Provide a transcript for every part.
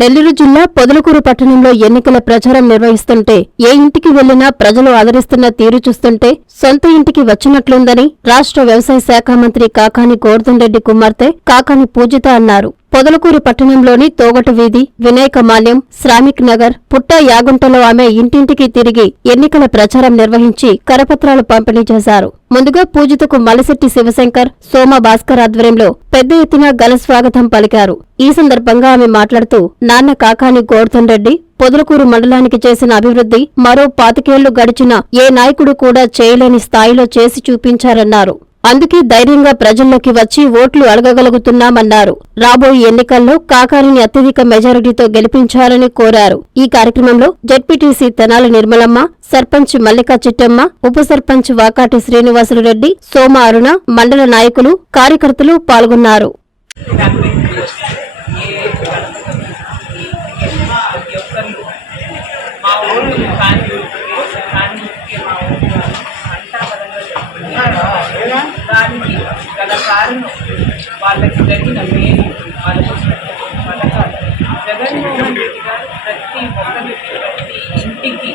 నెల్లూరు జిల్లా పొదలకూరు పట్టణంలో ఎన్నికల ప్రచారం నిర్వహిస్తుంటే ఏ ఇంటికి వెళ్ళినా ప్రజలు ఆదరిస్తున్న తీరు చూస్తుంటే సొంత ఇంటికి వచ్చినట్లుందని రాష్ట్ర వ్యవసాయ శాఖ మంత్రి కాకాని గోవర్ధన్ రెడ్డి కుమార్తె కాకాని పూజిత అన్నారు. పొదలకూరు పట్టణంలోని తోగట వీధి వినాయక మాన్యం శ్రామిక్ నగర్ పుట్ట యాగుంటలో ఆమె ఇంటింటికి తిరిగి ఎన్నికల ప్రచారం నిర్వహించి కరపత్రాలు పంపిణీ చేశారు. ముందుగా పూజితకు మలశెట్టి శివశంకర్ సోమ భాస్కర్ ఆధ్వర్యంలో పెద్ద ఎత్తున ఘన స్వాగతం పలికారు. ఈ సందర్భంగా ఆమె మాట్లాడుతూ నాన్న కాకాని గోర్ధన్ రెడ్డి పొదలకూరు మండలానికి చేసిన అభివృద్ధి మరో పాతికేళ్ళు గడిచిన ఏ నాయకుడు కూడా చేయలేని స్థాయిలో చేసి చూపించారన్నారు. అందుకే ధైర్యంగా ప్రజల్లోకి వచ్చి ఓట్లు అడగగలుగుతున్నామన్నారు. రాబోయే ఎన్నికల్లో కాకారిని అత్యధిక మెజారిటీతో గెలిపించాలని కోరారు. ఈ కార్యక్రమంలో జడ్పీటీసీ తెనాలి నిర్మలమ్మ సర్పంచ్ మల్లికా చిట్టమ్మ ఉప సర్పంచ్ వాకాటి శ్రీనివాసులు రెడ్డి సోమ అరుణ మండల నాయకులు కార్యకర్తలు పాల్గొన్నారు. వాళ్ళకి జరిగిన మేలు వాళ్ళకి పథకాలు జగన్మోహన్ రెడ్డి గారు ప్రతి ఒక్కరికి ప్రతి ఇంటికి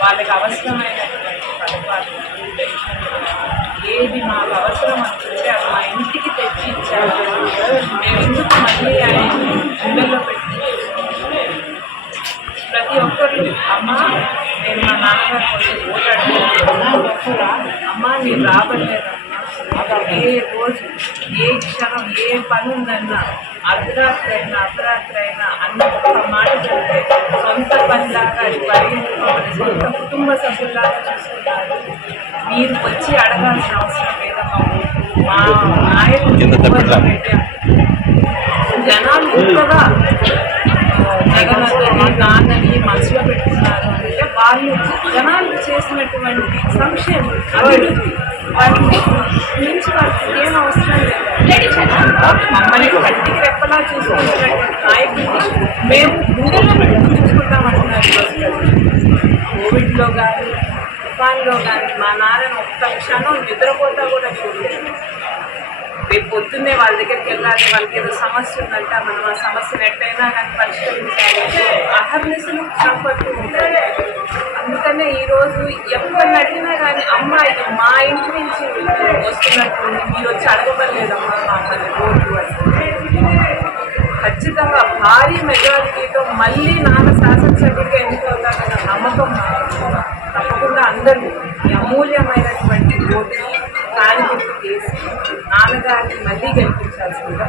వాళ్ళకి అవసరమైనటువంటి పథకాలు ఏది మాకు అవసరం అనుకుంటే అది మా ఇంటికి తెచ్చి ఇచ్చారు మేము ఎందుకు మళ్ళీ ఆయన గుండెల్లో పెట్టి ప్రతి ఒక్కరు అమ్మ నేను మా నాన్నగారు కొంచెం ఓటాడు అమ్మ మీరు రాబట్టలేదమ్మా ఏ రోజు ఏ క్షణం ఏ పని ఉందన్నా అర్ధరాత్రి అయినా అర్ధరాత్రి అయినా అన్న ఒక్క మాట చెప్తే సొంత పనిలాగా అది పరిగెత్తుకోవాలి. సొంత కుటుంబ సభ్యులాగా చూసుకుంటారు మీరు వచ్చి అడగాల్సిన అవసరం లేదమ్మా. మా నాయకుడు జనాలు ఇంతగా జగనన్నని నాన్నని మనసులో పెట్టుకున్నారు అంటే వాళ్ళు జనాలు చేసినటువంటి సంక్షేమం అభివృద్ధి వాటిని వాళ్ళకి ఏం అవసరం లేదు మమ్మల్ని కంటికి రెప్పలా చూసుకున్నటువంటి నాయకుడిని మేము గుండెల్లో పెట్టుకుని చూసుకుంటామంటున్నారు కోవిడ్లో కానీ తుఫాన్లో కానీ మా నాన్న ఒక్క క్షణం నిద్రపోతా కూడా చూడలేదు రేపు పొద్దున్నే వాళ్ళ దగ్గరికి వెళ్ళాలి వాళ్ళకి ఏదో సమస్య ఉందంటే మనం ఆ సమస్యను ఎట్టయినా కానీ పరిష్కరించాలి అహర్నిశలు సంపట్టు ఉంటాయి అందుకనే ఈరోజు ఎవరిని అడిగినా కానీ అమ్మ ఇది మా ఇంటి నుంచి వస్తున్నట్టుంది మీరు వచ్చి అడగబడలేదమ్మా మమ్మల్ని ఓటు అని. ఖచ్చితంగా భారీ మెజారిటీతో మళ్ళీ నాన్న శాసనసభ్యుడిగా ఎన్నికవుతారన్న నమ్మకం తప్పకుండా అందరూ అమూల్యమైనటువంటి ఓటుని కానిపెట్టి చేసి నాన్నగారిని మళ్ళీ గెలిపించాల్సిందిగా